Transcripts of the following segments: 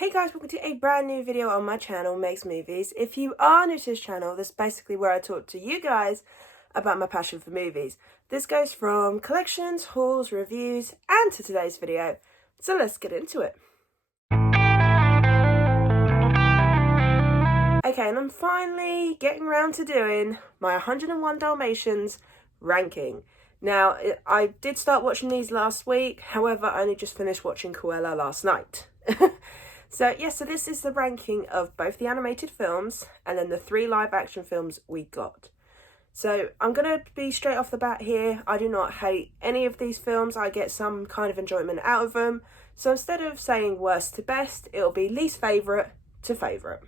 Hey guys, welcome to a brand new video on my channel, Meg's Movies. If you are new to this channel, this is basically where I talk to you guys about my passion for movies. This goes from collections, hauls, reviews, and to today's video. So let's get into it. Okay, and I'm finally getting around to doing my 101 Dalmatians ranking. Now, I did start watching these last week, however, I only just finished watching Cruella last night. So this is the ranking of both the animated films and then the 3 live action films we got. So I'm going to be straight off the bat here. I do not hate any of these films. I get some kind of enjoyment out of them. So instead of saying worst to best, it'll be least favourite to favourite.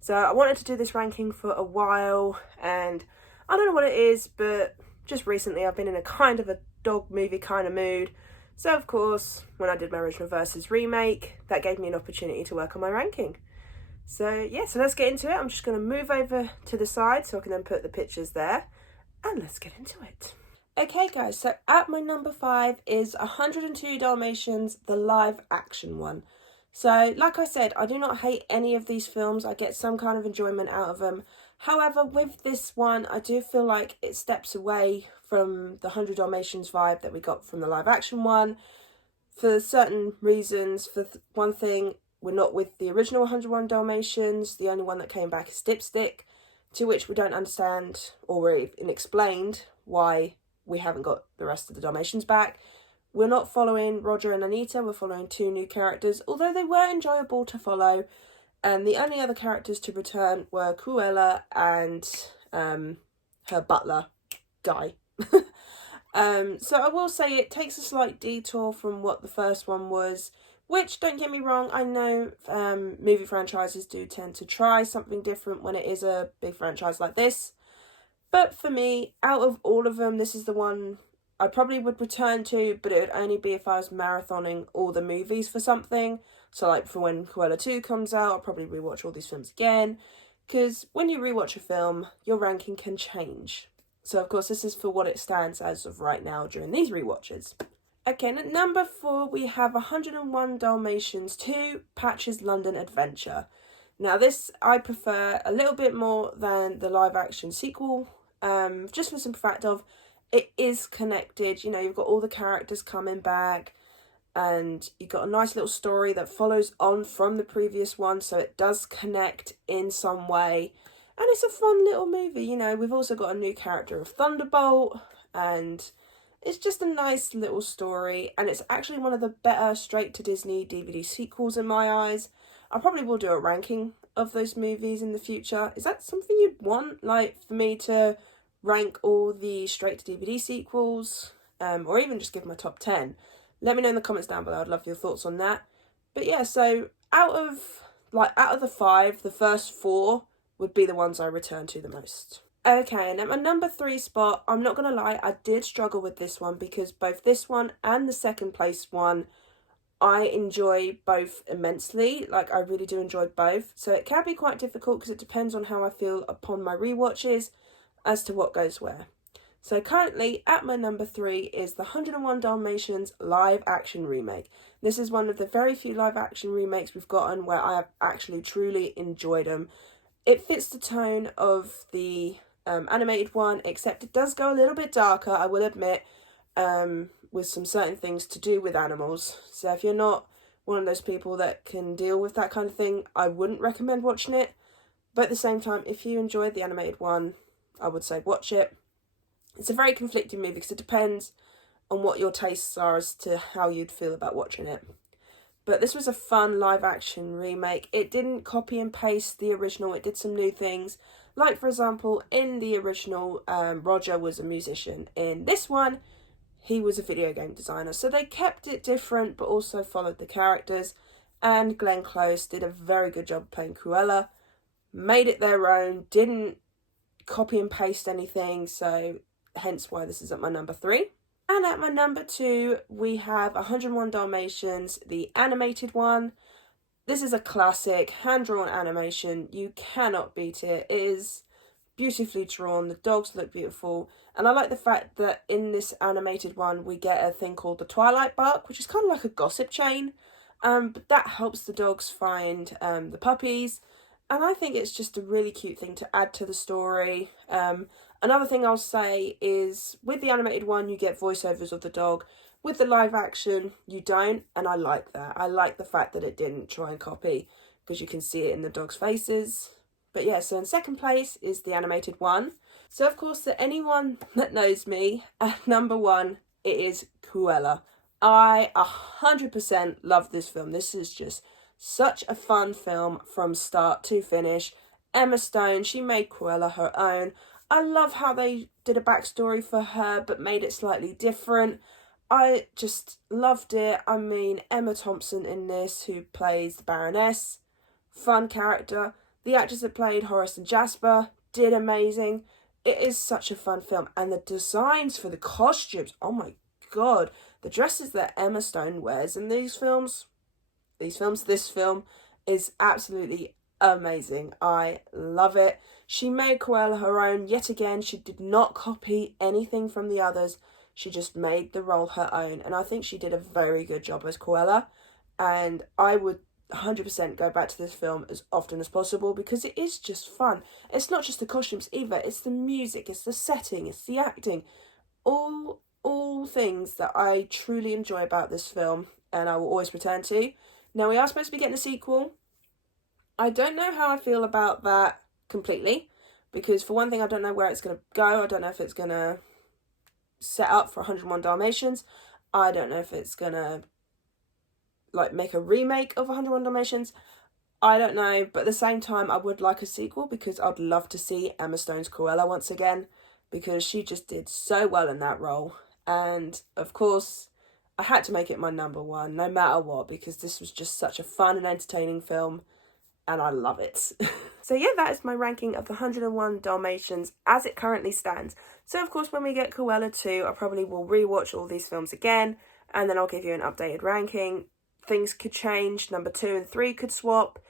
So I wanted to do this ranking for a while, and I don't know what it is, but just recently I've been in a kind of a dog movie kind of mood. So of course, when I did my original versus remake, that gave me an opportunity to work on my ranking. So let's get into it. I'm just going to move over to the side so I can then put the pictures there, and let's get into it. Okay guys, so at my number 5 is 102 Dalmatians, the live action one. So like I said, I do not hate any of these films. I get some kind of enjoyment out of them. However, with this one, I do feel like it steps away from the 100 Dalmatians vibe that we got from the live action one for certain reasons. For one thing, we're not with the original 101 Dalmatians. The only one that came back is Dipstick, to which we don't understand or even explained why we haven't got the rest of the Dalmatians back. We're not following Roger and Anita, we're following 2 new characters, although they were enjoyable to follow. And the only other characters to return were Cruella and her butler, Guy. So I will say it takes a slight detour from what the first one was, which, don't get me wrong, I know movie franchises do tend to try something different when it is a big franchise like this. But for me, out of all of them, this is the one I probably would return to, but it would only be if I was marathoning all the movies for something. So like for when Cruella 2 comes out, I'll probably rewatch all these films again. Because when you rewatch a film, your ranking can change. So of course this is for what it stands as of right now during these rewatches. Okay, and at number 4 we have 101 Dalmatians 2, Patch's London Adventure. Now this I prefer a little bit more than the live action sequel. Just for some fact of it is connected, you know, you've got all the characters coming back and you've got a nice little story that follows on from the previous one, so it does connect in some way. And it's a fun little movie, you know. We've also got a new character of Thunderbolt, and it's just a nice little story, and it's actually one of the better straight-to-Disney DVD sequels in my eyes. I probably will do a ranking of those movies in the future. Is that something you'd want, like, for me to rank all the straight-to-DVD sequels, or even just give my top 10? Let me know in the comments down below. I'd love your thoughts on that. But yeah, so out of the 5, the first 4 would be the ones I return to the most. Okay, and at my number 3 spot, I'm not going to lie, I did struggle with this one because both this one and the second place one, I enjoy both immensely. Like, I really do enjoy both. So it can be quite difficult because it depends on how I feel upon my rewatches as to what goes where. So currently at my number 3 is the 101 Dalmatians live action remake. This is one of the very few live action remakes we've gotten where I have actually truly enjoyed them. It fits the tone of the animated one, except it does go a little bit darker, I will admit, with some certain things to do with animals. So if you're not one of those people that can deal with that kind of thing, I wouldn't recommend watching it. But at the same time, if you enjoyed the animated one, I would say watch it. It's a very conflicting movie because it depends on what your tastes are as to how you'd feel about watching it. But this was a fun live action remake. It didn't copy and paste the original. It did some new things. Like, for example, in the original, Roger was a musician. In this one, he was a video game designer. So they kept it different, but also followed the characters. And Glenn Close did a very good job playing Cruella. Made it their own. Didn't copy and paste anything. So hence why this is at my number 3. And at my number 2, we have 101 Dalmatians, the animated one. This is a classic, hand-drawn animation. You cannot beat it. It is beautifully drawn. The dogs look beautiful. And I like the fact that in this animated one, we get a thing called the Twilight Bark, which is kind of like a gossip chain. But that helps the dogs find the puppies, and I think it's just a really cute thing to add to the story. Another thing I'll say is with the animated one, you get voiceovers of the dog. With the live action, you don't, and I like that. I like the fact that it didn't try and copy, because you can see it in the dogs' faces. But yeah, so in second place is the animated one. So of course, to anyone that knows me, at number one, it is Cruella. I 100% love this film. This is just such a fun film from start to finish. Emma Stone, she made Cruella her own. I love how they did a backstory for her but made it slightly different. I just loved it. I mean, Emma Thompson in this, who plays the Baroness, fun character. The actors that played Horace and Jasper did amazing. It is such a fun film, and the designs for the costumes, oh my god, the dresses that Emma Stone wears in this film is absolutely amazing. I love it. She made Cruella her own. Yet again, she did not copy anything from the others. She just made the role her own, and I think she did a very good job as Cruella, and I would 100% go back to this film as often as possible because it is just fun. It's not just the costumes either, it's the music, it's the setting, it's the acting, all things that I truly enjoy about this film and I will always return to. Now, we are supposed to be getting a sequel. I don't know how I feel about that completely, because for one thing, I don't know where it's going to go. I don't know if it's going to set up for 101 Dalmatians. I don't know if it's going to make a remake of 101 Dalmatians. I don't know, but at the same time, I would like a sequel because I'd love to see Emma Stone's Cruella once again, because she just did so well in that role. And of course, I had to make it my number one, no matter what, because this was just such a fun and entertaining film, and I love it. So yeah, that is my ranking of the 101 Dalmatians as it currently stands. So of course, when we get Cruella 2, I probably will rewatch all these films again, and then I'll give you an updated ranking. Things could change, number 2 and 3 could swap,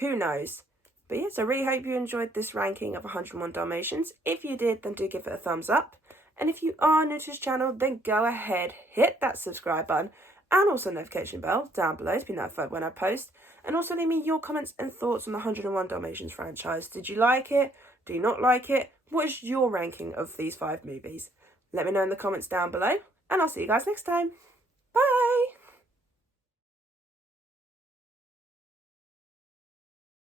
who knows. But yeah, so I really hope you enjoyed this ranking of 101 Dalmatians. If you did, then do give it a thumbs up. And if you are new to this channel, then go ahead, hit that subscribe button and also notification bell down below to be notified when I post. And also leave me your comments and thoughts on the 101 Dalmatians franchise. Did you like it? Do you not like it? What is your ranking of these 5 movies? Let me know in the comments down below, and I'll see you guys next time.